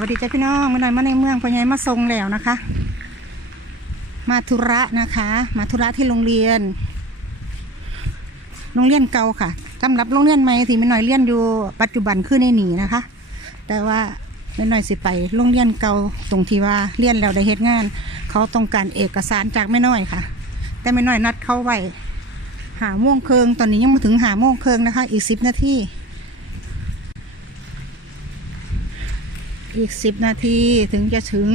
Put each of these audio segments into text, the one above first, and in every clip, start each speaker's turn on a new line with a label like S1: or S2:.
S1: วัสดีจ้าพี่น้องมาหน่อยมาในเมืองพอใหญายมาทรงแล้วนะคะ มาธุระนะคะ มาธุระที่โรงเรียน โรงเรียนเก่าค่ะสำหรับโรงเรียนใหม่ที่ไม่น้อยเรียนอยู่ปัจจุบันคือในหนีนะคะ แต่ว่าไม่น้อยสิไปโรงเรียนเก่าตรงที่ว่าเรียนแล้วได้เฮ็ดงาน เขาต้องการเอกสารจากไม่น้อยค่ะ แต่ไม่น้อยนัดเข้าไว้หาโมงเคิงตอนนี้ยังมาถึงหาโมงเคิงนะคะ อีกสิบนาที อีกสิบนาทีถึงจะถึง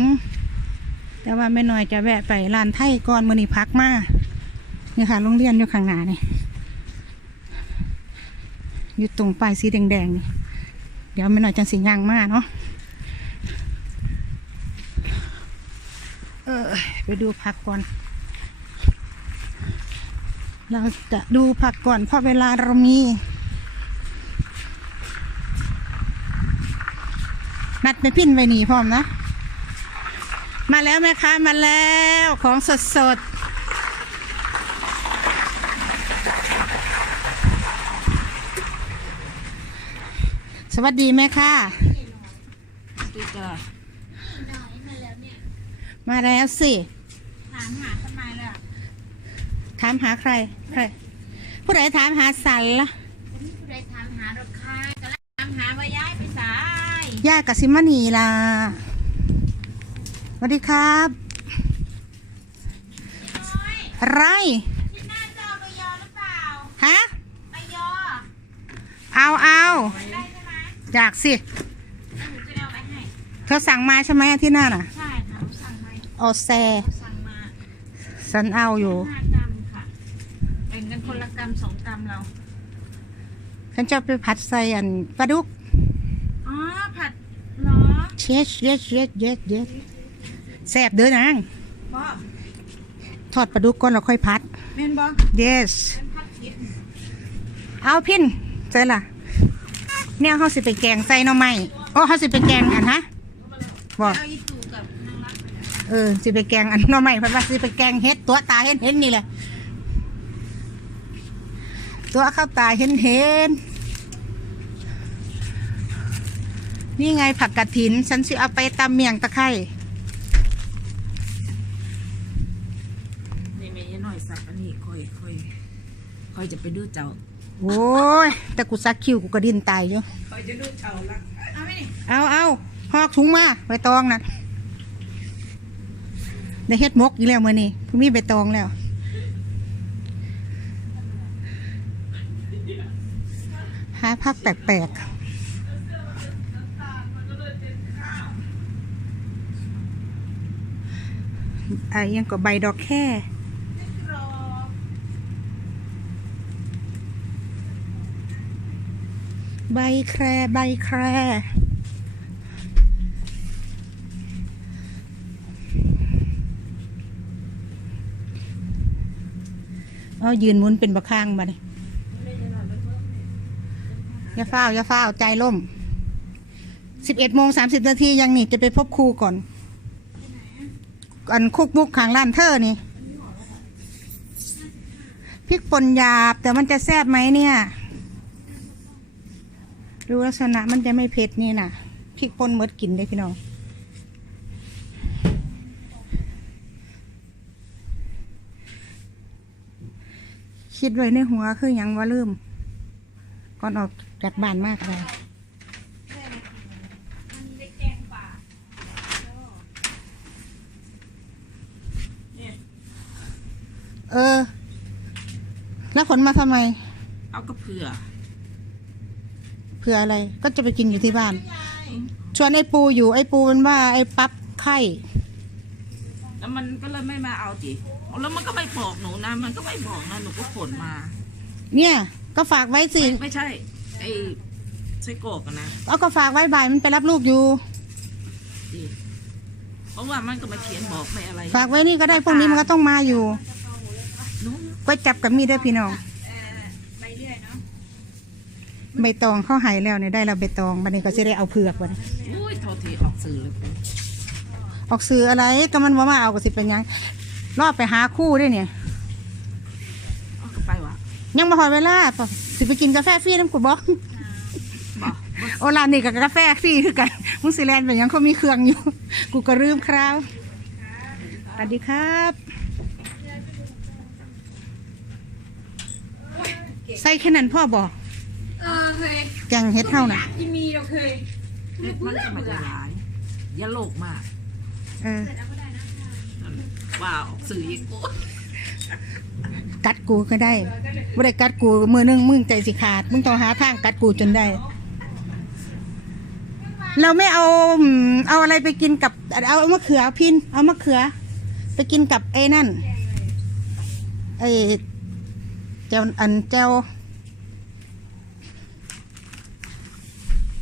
S1: แต่ว่าไม่น้อยจะแวะไปร้านไทยก่อนมือนี้พักมานี่ค่ะโรงเรียนอยู่ข้างหน้านี่อยู่ตรงป้ายสีแดงๆนี่เดี๋ยวไม่น้อยจังสีย่างมาเนาะเออไปดูผักก่อน เราจะดูผักก่อนเพราะเวลาเรามี นัดไปพิ้นไว้นี่พร้อมนะ มาแล้วแม่ค้ามาแล้วของสดสดๆสวัสดีแม่ค้า
S2: ดีจ้ะ
S1: มาแล้วสิ
S2: ถามหาทำไมล่ะ
S1: ถามหาใคร ใคร ผู้ใดถามหาสันละ
S2: ผู้ใดถามหาดอกค่ะกำลังถามหาว่าย้ายไปสาย
S1: ย่ากับซิมานีล่ะสวัสดีครับ
S2: น้อย
S1: อะไร
S2: ที่หน้าจอไปยอหรือเปล่า
S1: ฮะ
S2: ไปยอ
S1: เอาเอา
S2: ได้ใช่ไหม
S1: อยากสิ
S2: หนูจะเอาไปให้
S1: เธอสั่งมาใช่ไหมอาที่หน้าน่ะ
S2: ใช่ค่ะสั่งมา
S1: ออแซ
S2: สั่งมา
S1: ฉันเอาอยู่
S2: ห้ากรัมค่ะแบ่งกันคนละกรัมสองกรัมเรา
S1: ฉันจะไปผัดใส่อันปลาดุก
S2: อ๋อ ผัดเหรอ
S1: เช็ดเช็ดเช็ดเช็ดเช็ดแซ่บเด้อนาง
S2: บอ
S1: ทอดปลาดุกก่อนแล้วค่อยผัด
S2: เมนบอ
S1: yes
S2: เป็นผัดเผ็ด
S1: เอาพินใส่ล่ะเนี่ยเขาสิไปแกงใส่หน่อไม้โอ้เขาสิไปแกงอันฮะบอก
S2: เอาอีตูกับนางรักไป
S1: เออสิไปแกงอันหน่อไม้เพราะว่าสิไปแกงเฮ็ดตัวตาเห็นเห็นนี่แหละตัวเข้าตาเห็นเห็น นี่ไงผักกระถิน ฉันสิเอาไปตำเมียงตะไคร้
S2: นี่เมย์หน่อยสับอันนี้ค่อยค่อยค่อยจะไปดูเจ้า
S1: โอ้ย แต่กูซักคิวกูก็ดินตายอยู่
S2: ค่อยจะดูเจ้าละเอาไหมนี่
S1: เอาเอาหอกถุงมาใบตองนะได้เฮ็ดมกอีกแล้วมื่อนี้มีใบตองแล้วหาพักแปลกๆ อะยังก็ใบดอกแค่ใบแครใบแครเอายืนมุนเป็นบะข้างมาเลยอย่าเฝ้าอย่าเฝ้าใจล่มสิบเอ็ดโมงสามสิบนาทียังนี่จะไปพบครูก่อน อันคุกมุกขางร้านเธอนี่พริกป่นหยาบ แต่มันจะแซ่บไหมเนี่ย ดูลักษณะมันจะไม่เผ็ดนี่นะพริกป่นหมดกลิ่นเลยพี่น้องคิดไว้ในหัวคือหยังว่าลืมก่อนออกจากบ้านมากเลย
S2: มันได้แกงป่า
S1: เออ แล้วขนมาทำไม
S2: เอากระเผื่อ
S1: เพื่ออะไร ก็จะไปกินอยู่ที่บ้าน ชวนไอ้ปูอยู่ไอ้ปูมันว่าไอ้ปั๊บไข่
S2: แล้วมันก็เลยไม่มาเอาจิแล้วมันก็ไม่บอกหนูนะ มันก็ไม่บอกนะหนูก็ขนมา
S1: เนี่ย ก็ฝากไว้สิ
S2: ไม่ไม่ใช่ ไอ้ไส้กรอกอะนะ
S1: เอาก็ฝากไว้บ่ายมันไปรับลูกอยู่
S2: จิเพราะว่ามันก็มาเขียนบอกไม่อะไร
S1: ฝากไว้นี่ก็ได้พวกนี้มันก็ต้องมาอยู่
S2: หนู
S1: ก็จับกับมีดเด้อพี่น้อง
S2: ไปเรื่อยเนาะ
S1: ใบตองเข้าหายแล้วเนี่ยได้เราใบตองบันนี้ก็จะได้เอาเผือกบันนี้
S2: อุ้ยโทษทีออกสื่อเลยกู
S1: ออกซื้ออะไรก็มันว่ามาเอาก็สิเป็นหยังรอบไปหาคู่ด้วยเนี่ย
S2: เอาก็ไปวะ
S1: ยังมาหอดเวลาปะสิไปกินกาแฟฟรีน้ำกูบอก
S2: บอก
S1: โอร้านนี่กับกาแฟฟรีคือกันมึงสิแลนเป็นหยังเขามีเครื่องอยู่ กูก็ลืมคราวสวัสดีครับ ใส่แค่นั้นพ่อบอก
S3: เออเคย
S1: แกงเฮ็ดเท่านะ
S3: อีมีเราเคย
S2: เล็กมันจะมาจะหลายอย่าโลกมาก
S1: เออ
S2: ว่าออกสื่ออีกโอ้ย
S1: กัดกูก็ได้ไม่ได้กัดกูมือนึงมึงใจสิขาด มึงต้องหาทางกัดกูจนได้ เราไม่เอาอืมเอาอะไรไปกินกับ เอามะเขือพิน เอามะเขือ ไปกินกับไอ้นั่นไอ้ เจ้าอันเจ้า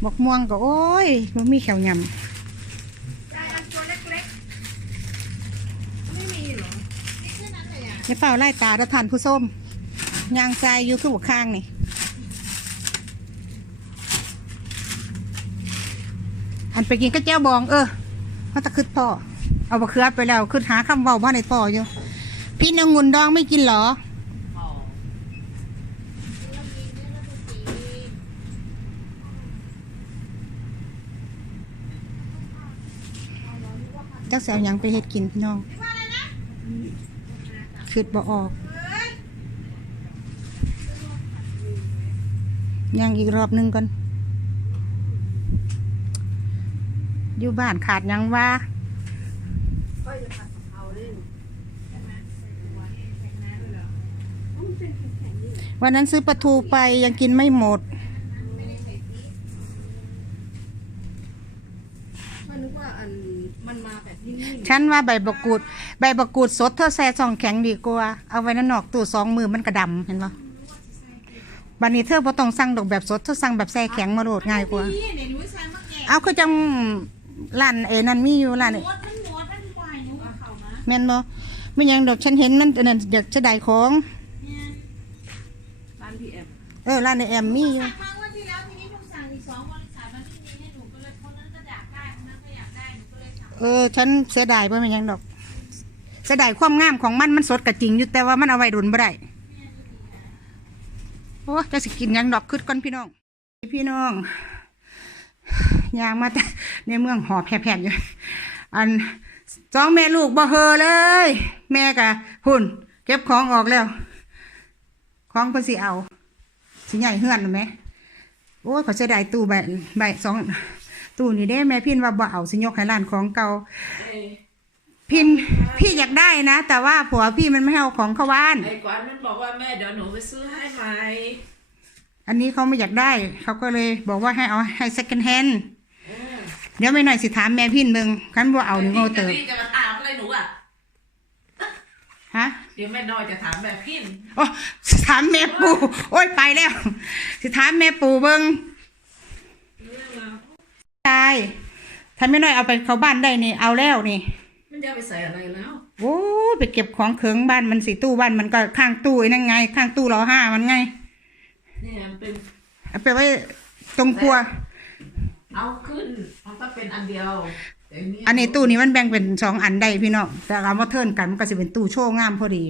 S1: บอกม่วงก็โอ้ยมันมีแขวย
S3: ได้อันตัวเล็กๆไม่มีเหรอนี่แค่นั้นเลยอะำ
S1: อย่าเฝ้าไล่ตาแล้วทานผู้ส้มยางทรายอยู่คือหัวข้างนี่อันไปกินก็เจ้าบอง เออเขาตะคืดพ่อเอาบะเขือไปแล้วคืดหาคำเบาบ้านในพ่ออยู่พี่นางุนดองไม่กินเหรอ
S2: เมา
S1: เจ้าแสวยังไปเฮ็ดกินพี่น้องคืดบ่ออกยังอีกรอบหนึงก่อน อยู่บ้านขาดยังว่า
S3: วันนั้น
S1: ซื้อปลาทูไปยังกินไม่หมด
S3: ไม่ได้ใส่พริกมันนึกว่าอันมันมาแบบนิ่ม
S1: ฉันว่าใบบักกูด ใบบักกูดสดเธอแซ่ซองแข็งดีกว่าเอาไว้นั่นนอกตู้สองมือมันกระดำเห็นปะบันนี้เธอพอต้องสั่งดอกแบบสดเธอสั่งแบบแซ่แข็งมาโหลดง่ายกว่า
S3: นี่เนี่ยหนูใส่มะแกง
S1: เอาคือจังร้านเอ้นั่นมีอยู่ร้าน
S3: ห
S1: เอ้
S3: มดมันหมดมันวายหนูเอาเข้ามา
S1: แม่นบ่ไม่หยังดอกฉันเห็นมันอันนั้นอยากจะได้ของ
S3: เนี่ย
S2: ร้านพี่แอม
S1: เออร้านในแอ
S3: มมีอยู่ เอ
S1: อ ฉันเสียดายบ่แม่นยังดอก เสียดายความงามของมันมันสดก็จริงอยู่แต่ว่ามันเอาไว้ดุนบ่ได้โอ้จะสิกินยังดอกคึดก่อนพี่น้อง พี่น้องยางมาแต่ในเมืองหอบแผบๆอยู่ อันสองแม่ลูกบ่เฮอเลย แม่กะหุ่น เก็บของออกแล้ว ของพ่นสิเอา สิใหญ่เฮือนหรือไหมโอ้ยขาเสียดายตู้ใบใบสอง ตู้นี่เด้แม่พินว่าบ่เอาสิยกให้ร้านของเก่า
S2: เอ้ย
S1: พินพี่อยากได้นะ แต่ว่าผัวพี่มันไม่ให้เอาของเข้าบ้าน
S2: ไอ้กวานมันบอกว่าแม่เดี๋ยวหนูไปซื้อให้ใหม่
S1: อันนี้เขาไม่อยากได้ เขาก็เลยบอกว่าให้เอาให้ second hand
S2: เออ
S1: เดี๋ยวไม่หน่อยสิถามแม่พินเบิงคันว่าเอานี่โง่เติบ
S2: พี่จะมาถามอะไรหนูอะ
S1: ฮะ
S2: เดี๋ยวแม่น้อยจะถามแบบพิน
S1: โอ้สิถามแม่ปูโอ้ยไปแล้ว สิถามแม่ปูเบิงตาย ถ้าไม่น้อยเอาไปเข้าบ้านได้นี่เอาแล้วนี่
S2: มันจะเอาไปใส่อะไรแล้ว
S1: โอ้ยไปเก็บของเขิงบ้านมันสิตู้บ้านมันก็ข้างตู้ไอ้นั่นไง ข้างตู้รอห้ามันไง
S2: เนี่ยมันเป็น
S1: เอาไปไว้ตรงครัว
S2: เอาขึ้นมันก็เป็นอันเดียวแต่
S1: อันนี้ตู้นี้มันแบ่งเป็นสองอันได้พี่น้องแต่เรามาเทิร์นกันมันก็สิเป็นตู้โชว์งามพอดี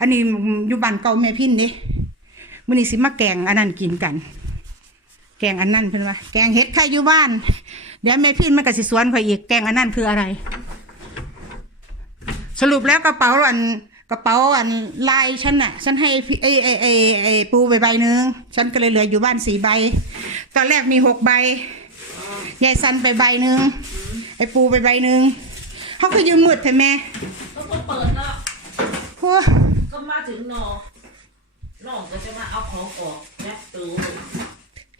S1: อันนี้อยู่บ้านเก่าแม่พินนี่มื้อนี้สิมาแกงอันนั้นกินกัน แกงอันนั้นเพิ่นว่า แกงเห็ดไข่อยู่บ้าน เดี๋ยวแม่พินมันก็สิสวนข่อยอีกแกงอันนั้นคืออะไร สรุปแล้วกระเป๋าอันกระเป๋าอันลายฉันน่ะ ฉันให้พี่ไอ้ไอ้ไอ้ไอ้ปูไปใบหนึ่งฉันก็เลยเหลืออยู่บ้านสี่ใบ ตอนแรกมีหกใบยายซันไปใบหนึ่งไอ้ปูไปใบหนึ่งเขาก็ยืมมืดแต่แม่
S2: ก็ก็เปิดแล้ว
S1: พวก
S2: ก็มาถึงนอน้องก็จะมาเอาของออกแม่ตู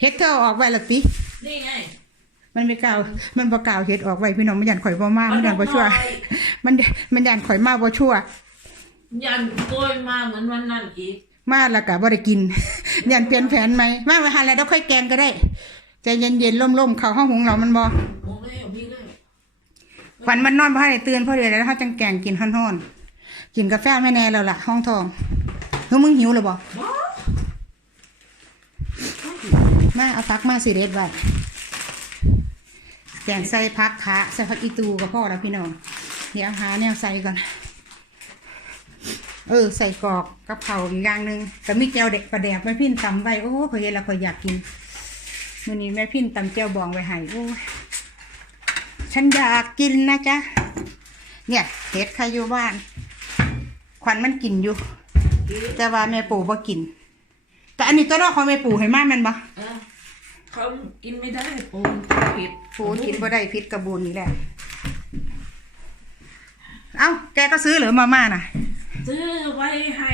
S1: เฮ็ดเธอเอาออกไว้ละติ
S2: นี่ไง
S1: มันไม่กล่าวมันบ่กล่าวเฮ็ดออกไว้พี่น้องมันยันข่อยบ่มามันยันบ่ชั่ว มันมันยันข่อยมาบ่ชั่ว
S2: ยันโกยมาเหมือนวันนั้นอีก
S1: มาแล้วก็บ่ได้กิน ยันเปลี่ยนแผนไหมมาไว้หันแล้วเดี๋ยวค่อยแกงก็ได้ใจเย็นๆล่มๆเข้าห้องหุงเรามันบ่
S2: โอ้ยพี่เลย
S1: ขวัญมันนอนบ่ทันได้ตื่นพอดีแล้วเฮาจังแกงกินฮ้อนๆกินกาแฟแม่แน่แล้วล่ะห้องทองเฮ้ยมึงหิวแล้วบ่
S2: ว้าว
S1: มาเอาพักมาสิเด็ดไว้แกงใส่พักขาใส่พักอีตูก็พอแล้วพี่น้อง เดี๋ยวหาแนวใส่ก่อน เออ ใส่กรอกกับเผาอีกอย่างหนึ่งแต่มีแก้วเด็กประแดกแม่พินตำไว้ โอ้พอเห็นแล้วพอยอยากกินมื้อนี้แม่พินตำแก้วบองไว้ให้โอ้ฉันอยากกินนะจ๊ะ เนี่ยเห็ดใครอยู่บ้านขวัญมันกินอยู่ แต่ว่าแม่ปู่บ่กิน แต่อันนี้ตัวนอกของแม่ปู่ให้มาแมันบ่
S2: เอ เขากินไม่ได้ปูนผิด
S1: ปู่กินบ่ได้พิษกระบูนนี่แหละ เอ้า แกก็ซื้อเหรือมาม่าน่ะ
S2: ซื้อไว้ให้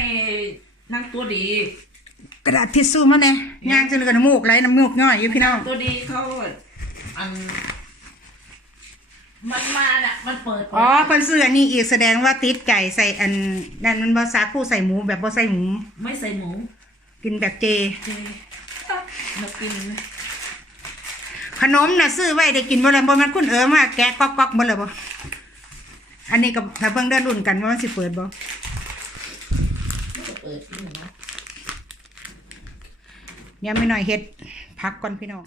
S2: นางตัวดี
S1: กระดาษทิชชู่มาเนี่ยย่างจะเหลือน้ำมูกไหลน้ำมูกย่อยอยู่พี่น้อง
S2: ตัวดีเขาอันมันมาน่ะมันเปิด
S1: อ๋อคนซื้ออันนี้อีกแสดงว่าติดไก่ใส่อันนั่นมันบ่สาคูใส่หมูแบบบ่ใส่หมู
S2: ไม่ใส่หมู
S1: กินแบบเจ
S2: เจมากิน
S1: ขนมน่ะซื้อไว้ได้กินบ่แล้วบ่แมันคุณเอ๋อมาแกะก๊อกๆบ่แล้วบ่อันนี้ก็ถ้าเบิ่งเดินรุ่นกันว่ามันสิเปิดบ่
S2: เปิดกินนะ
S1: เนี่ยไม่น้อยเฮ็ดพักก่อนพี่น้อง